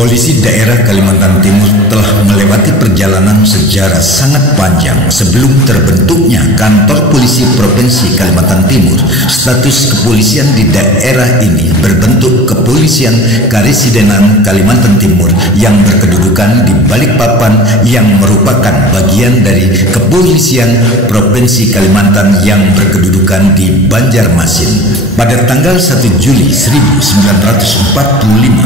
Polisi daerah Kalimantan Timur telah melewati perjalanan sejarah sangat panjang sebelum terbentuknya kantor polisi Provinsi Kalimantan Timur. Status kepolisian di daerah ini berbentuk Kepolisian Karesidenan Kalimantan Timur yang berkedudukan di Balikpapan yang merupakan bagian dari Kepolisian Provinsi Kalimantan yang berkedudukan di Banjarmasin. Pada tanggal 1 Juli 1945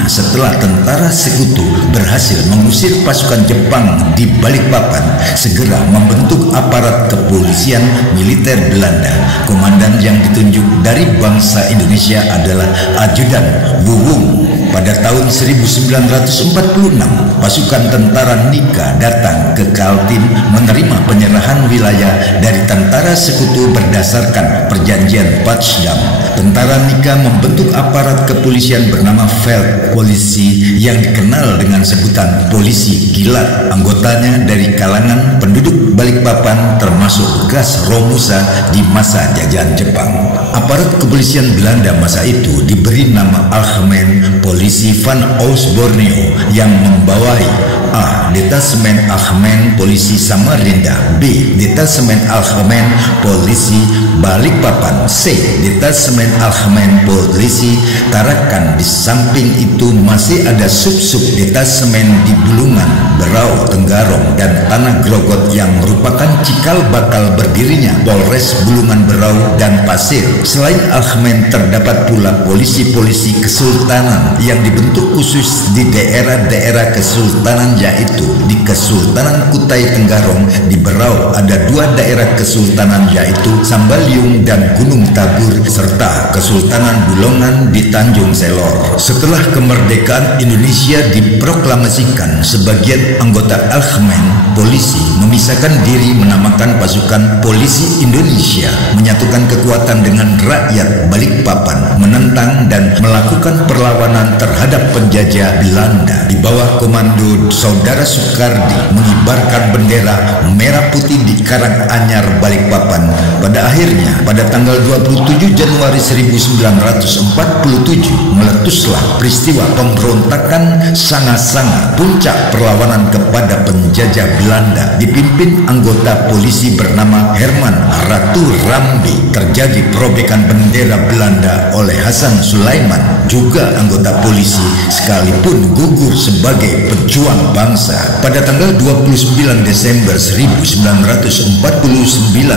setelah tentara Sekutu berhasil mengusir pasukan Jepang di Balikpapan, segera membentuk aparat kepolisian militer Belanda. Komandan yang ditunjuk dari bangsa Indonesia adalah Ajudan Wuwung. Pada tahun 1946, pasukan tentara Nika datang ke Kaltim menerima penyerahan wilayah dari tentara Sekutu berdasarkan perjanjian Potsdam. Tentara Nika membentuk aparat kepolisian bernama Veld Polisi yang dikenal dengan sebutan polisi kilat. Anggotanya dari kalangan penduduk Balikpapan termasuk bekas Romusa di masa jajahan Jepang. Aparat kepolisian Belanda masa itu diberi nama Algemeen Polisi van Oost-Borneo yang membawahi A. Detasemen Algemeen Polisi Samarinda, B. Detasemen Algemeen Polisi Balikpapan, C. Detasemen Algemeen Polisi Tarakan. Di samping itu masih ada sub-sub detasemen di Bulungan, Berau, Tenggarong, dan Tanah Grogot yang merupakan cikal bakal berdirinya Polres Bulungan, Berau, dan Pasir. Selain Algemeen terdapat pula polisi-polisi kesultanan yang dibentuk khusus di daerah-daerah kesultanan, yaitu di Kesultanan Kutai Tenggarong. Di Berau ada dua daerah kesultanan, yaitu Sambaliung dan Gunung Tabur, serta Kesultanan Bulongan di Tanjung Selor. Setelah kemerdekaan Indonesia diproklamasikan, sebagian anggota Algemeen Polisi memisahkan diri menamakan pasukan Polisi Indonesia, menyatukan kekuatan dengan rakyat Balikpapan, menentang dan melakukan perlawanan terhadap penjajah Belanda. Di bawah komando Saudara Soekardi mengibarkan bendera merah putih di Karanganyar, Balikpapan. Pada akhirnya, pada tanggal 27 Januari 1947 meletuslah peristiwa pemberontakan Sanga-Sanga, puncak perlawanan kepada penjajah Belanda, dipimpin anggota polisi bernama Herman Ratu Rambi. Terjadi perobekan bendera Belanda oleh Hasan Sulaiman, juga anggota polisi, sekalipun gugur sebagai pejuang bangsa. Pada tanggal 29 Desember 1949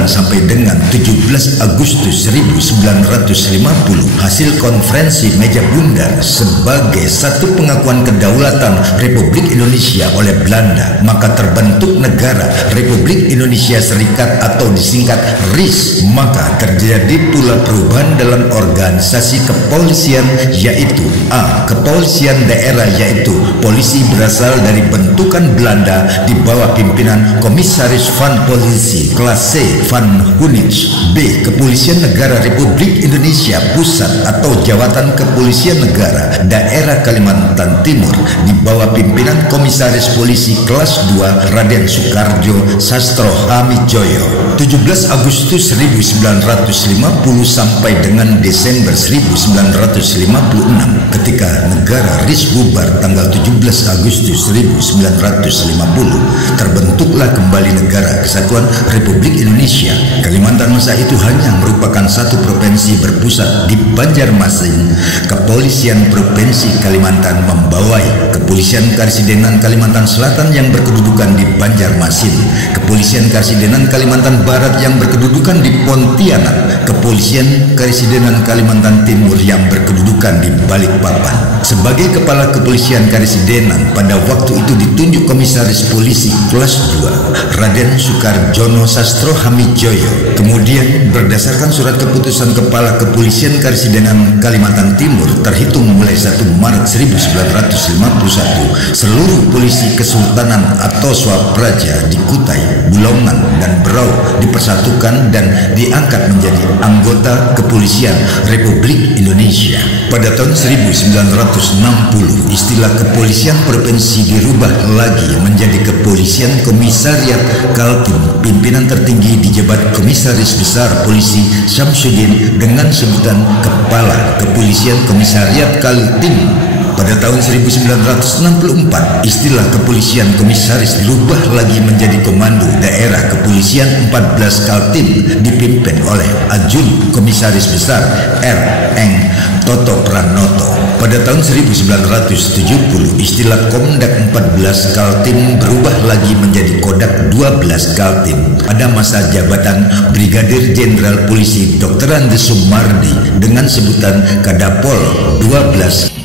sampai dengan 17 Agustus 1950, hasil konferensi meja bundar sebagai satu pengakuan kedaulatan Republik Indonesia oleh Belanda, maka terbentuk negara Republik Indonesia Serikat atau disingkat RIS. Maka terjadi pula perubahan dalam organisasi kepolisian, yaitu A. Kepolisian daerah, yaitu polisi berasal dari bentukan Belanda di bawah pimpinan Komisaris Van Polisi kelas C Van Hunich. B. Kepolisian Negara Republik Indonesia Pusat atau Jawatan Kepolisian Negara Daerah Kalimantan Timur di bawah pimpinan Komisaris Polisi kelas 2 Raden Soekarjo Sastro Hamijoyo. 17 Agustus 1950 sampai dengan Desember 1956, ketika negara RIS bubar tanggal 17 Agustus 1950, terbentuklah kembali Negara Kesatuan Republik Indonesia. Kalimantan masa itu hanya merupakan satu provinsi berpusat di Banjarmasin. Kepolisian Provinsi Kalimantan membawahi Kepolisian Karesidenan Kalimantan Selatan yang berkedudukan di Banjarmasin, Kepolisian Karesidenan Kalimantan Barat yang berkedudukan di Pontianak, Kepolisian Karesidenan Kalimantan Timur yang berkedudukan di Balikpapan. Sebagai kepala Kepolisian Karesidenan pada waktu itu ditunjuk Komisaris Polisi kelas 2 Raden Soekarjono Sastro Hamijoyo. Kemudian berdasarkan surat keputusan Kepala Kepolisian Karesidenan Kalimantan Timur terhitung mulai 1 Maret 1951, seluruh polisi kesultanan atau Swapraja di Kutai, Bulongan, dan Berau dipersatukan dan diangkat menjadi anggota Kepolisian Republik Indonesia. Pada tahun 1960, istilah kepolisian provinsi dirubah lagi menjadi Kepolisian Komisariat Kaltim. Pimpinan tertinggi dijabat Komisaris Besar Polisi Syamsuddin dengan sebutan Kepala Kepolisian Komisariat Kaltim. Pada tahun 1964, istilah kepolisian komisaris dirubah lagi menjadi Komando Daerah Kepolisian 14 Kaltim dipimpin oleh Ajun Komisaris Besar R. Eng Toto Pranoto. Pada tahun 1970, istilah Komdak 14 Kaltim berubah lagi menjadi Kodak 12 Kaltim pada masa jabatan Brigadir Jenderal Polisi Dr. Andes Sumardi dengan sebutan Kadapol 12.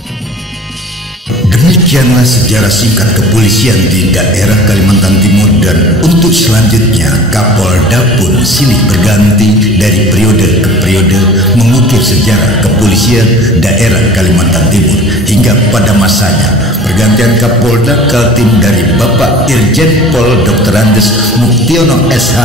Demikianlah sejarah singkat kepolisian di daerah Kalimantan Timur, dan untuk selanjutnya Kapolda pun silih berganti dari periode ke periode mengukir sejarah kepolisian daerah Kalimantan Timur hingga pada masanya pergantian Kapolda Kaltim dari Bapak Irjen Pol Dr. Andes Muktiono SH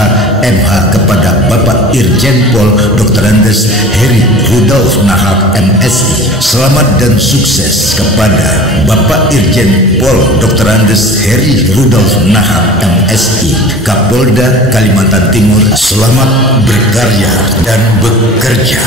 MH kepada Bapak Irjen Pol Dr. Andes Heri Rudolf Nahak MSI. Selamat dan sukses kepada Bapak Irjen Pol Dr. Andes Heri Rudolf Nahak MSI, Kapolda Kalimantan Timur. Selamat berkarya dan bekerja.